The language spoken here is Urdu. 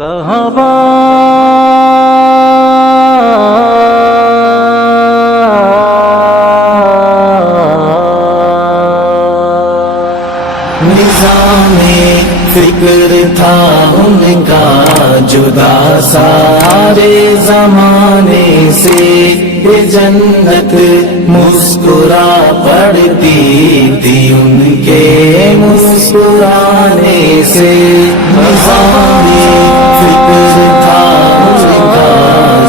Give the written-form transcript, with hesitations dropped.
صحابہ نظام فکر تھا ان کا جدا سارے زمانے سے، یہ جنت مسکرا پڑتی تھی ان کے مسکرانے سے۔ نظام فکر تھا ان کا